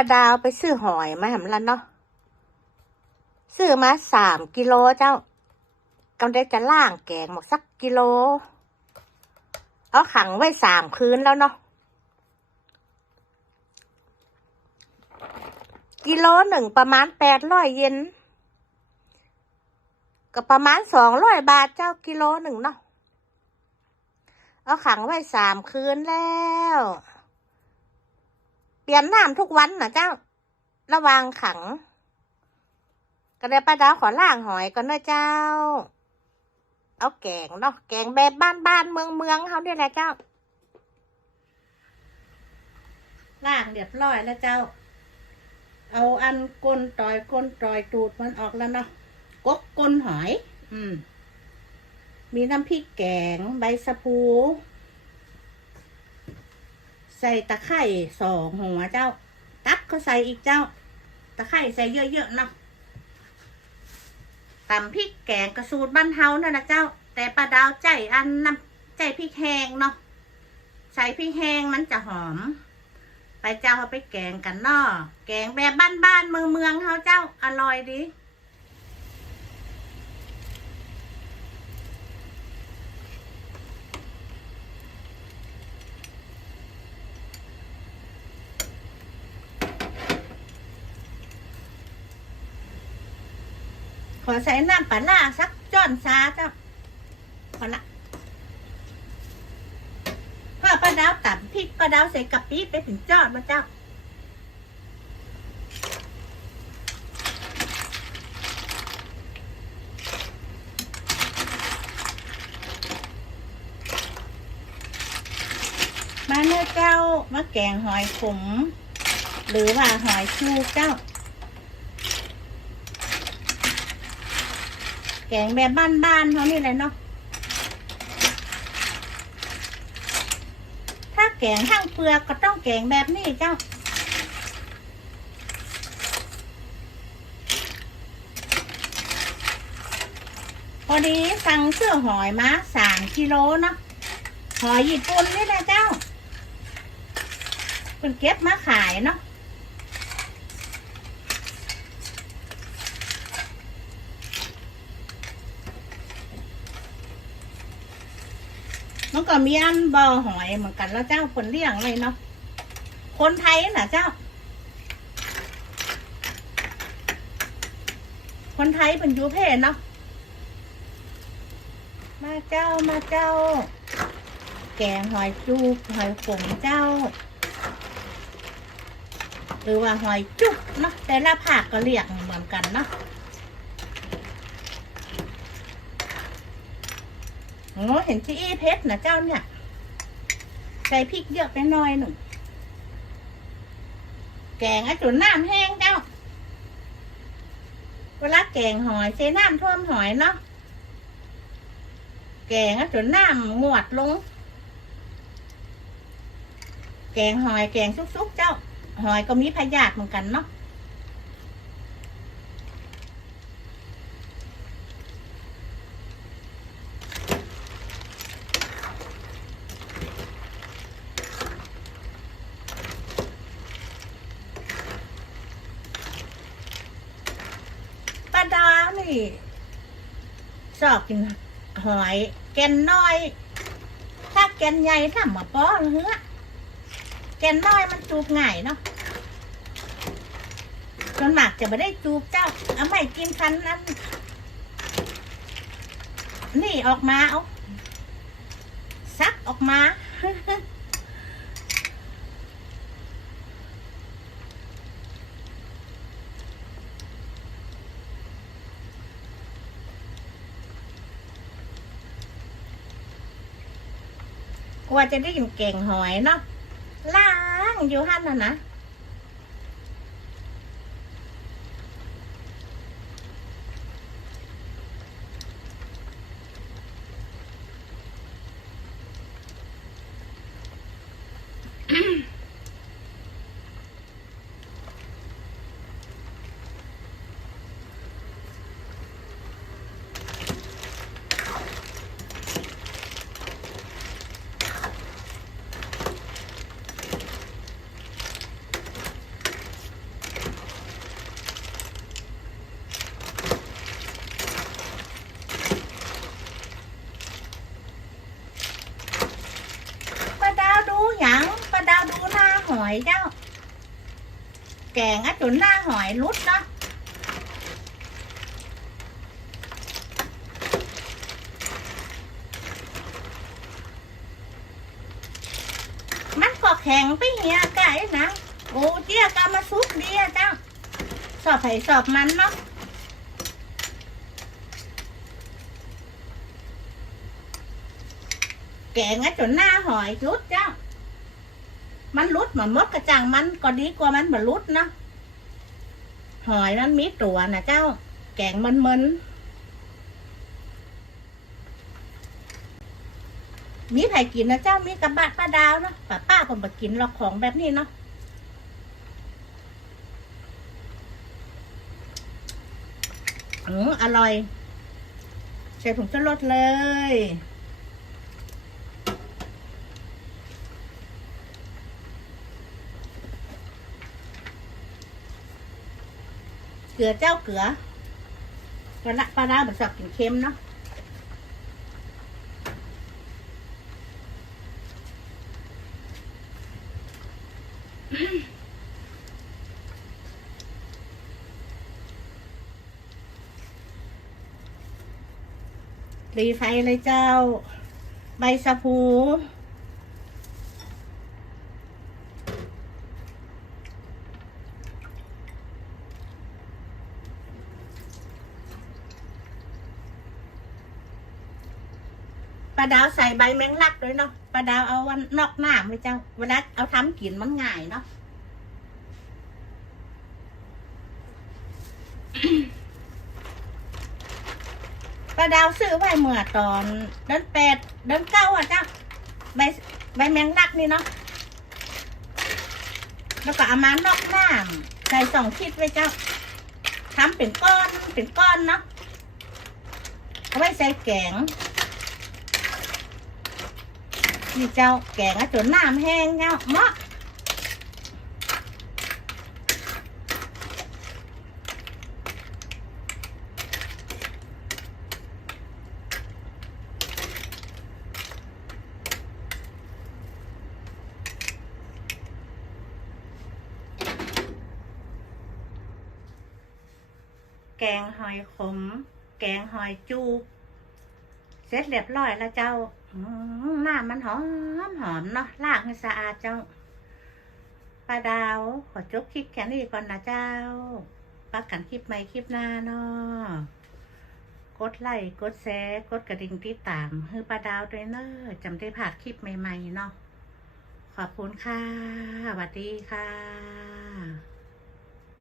ป้าดาวไปซื้อหอยมาหำละเนาะซื้อมาสามกิโลเจ้ากำลังจะล่างแกงหมดสักกิโล เอาขังไว้สามคืนแล้วเนาะกิโลหนึ่งประมาณแปดร้อยเยนก็ประมาณสองร้อยบาทเจ้ากิโลหนึ่งเนาะเอาขังไว้สามคืนแล้ว ปลี่ยนน้ำทุกวันนะเจ้า ระวังขัง ก็เดี๋ยวป้าดาวขอล่างหอยก่อนนะเจ้า เอาแกงเนาะแกงแบบบ้านบ้านเมืองเมืองเขาเนี่ยแหละเจ้า ล่างเรียบร้อยแล้วเจ้า เอาอันก้นต่อยก้นต่อยตูดมันออกแล้วเนาะกกก้นหอย อืม มีน้ำพริกแกงใบสะพู ใส่ตะไคร่สองหัวเจ้า ตัดก็ใส่อีกเจ้า ตะไคร่ใส่เยอะๆเนาะตำพริกแกงกระสูตรบ้านเฮานั่นนะเจ้า แต่ปลาดาวใจอันน้ำใจพริกแห้งเนาะใส่พริกแห้งมันจะหอม ไปเจ้าเอาไปแกงกันเนาะแกงแบบบ้านๆเมืองเมืองๆเฮาเจ้าอร่อยดี อใส่น้ำปลาร้าสักจ้อนซาเจ้าพอละพ่อป้าดาวตัดพริกป้าดาวใส่กะปิไปถึงจอดมาเจ้ามาเนื้อเจ้ามาแกงหอยขม หรือว่าหอยชูเจ้า แกงแบบบ้านๆเขานี่แหละเนาะถ้าแกงทั้งเปลือกก็ต้องแกงแบบนี้เจ้าพอดีสั่งเสื้อหอยมาสามกิโลเนาะหอยญี่ปุ่นนี่แหละเจ้าเป็นเก็บมาขายเนาะ มันก็มีอันบ่อหอยเหมือนกันแล้วเจ้าคนเลี้ยงเลยเนาะคนไทยน่ะเจ้า คนไทยเป็นยูเพศเนาะมาเจ้ามาเจ้า แกงหอยจูบหอยขมเจ้า หรือว่าหอยจุกเนาะแต่ละภาคก็เรียกเหมือนกันเนาะ โอ้เห็นที่อีเพชรนะเจ้าเนี่ย ใส่พริกเยอะไปหน่อยหนึ่งแกงอะจุนน้ำแห้งเจ้า เวลาแกงหอยใส่น้ำท่วมหอยเนาะ แกงอะจุนน้ำงวดลง แกงหอยแกงซุกๆเจ้า หอยก็มีพยาธิเหมือนกันเนาะ ปลาดาว นี่ชอบกินหอยแกนน้อย ถ้าแกนใหญ่ถ้ามาป้อนเหือแกนน้อยมันจูบง่ายเนาะส่วนมากจะไม่ได้จูบเจ้า เอาไม่กินคันนั้น นี่ออกมาเอาซักออกมา กว่าจะได้กินเก่งหอยเนาะล้างอยู่หันน่ะนะ อยเจ้าแกงอะตุนหน้าหอยรุดเนาะมันก็แข็งไปเหียไก่นะโอ้เจี๊ยกา มันรุดเหมือนมดกระจังมันก็ดีกว่ามันบ่รุดเนาะหอยมันมีตัวนะเจ้า แกงมันมันมีไผ่กินนะเจ้ามีกระบะป้าดาวเนาะป้าป้าคนบ่กินหรอกของแบบนี้เนาะอืมอร่อย ใส่ถุงจะรสเลย เกลือเจ้าเกลือปลาร้าปลาร้าแบบชอบกินเค็มเนาะรีไฟเลยเจ้า ใบสะพู ปลาดาวใส่ใบแมงลักด้วยเนาะปลาดาวเอาวันนอกหน้าไว้เจ้าเวลาเอาทำกินมันง่ายเนาะปลาดาวซื้อไว้เมื่อตอนเดือนแปดเดือนเก้าอะเจ้าใบใบแมงลักนี่เนาะแล้วก็เอามานอกหน้าใส่สองชิดไว้เจ้าทำเป็นก้อนเป็นก้อนเนาะเอาไว้ใส่แกง นี่เจ้าแกงอะจนน้ำแห้งเจ้าเมาะแกงหอยขม แกงหอยจู เสร็จเรียบร้อยแล้วเจ้า น้ำมันหอมหอมเนาะล้างให้สะอาดเจ้าปลาดาว ขอจบคลิปแค่นี้ก่อนนะเจ้าปักกันคลิปใหม่คลิปหน้าเนาะกดไลค์กดแชร์กดกระดิ่งติดตามให้ปลาดาวด้วยเนอะจำได้ผ่านคลิปใหม่ๆเนาะขอบคุณค่ะสวัสดีค่ะ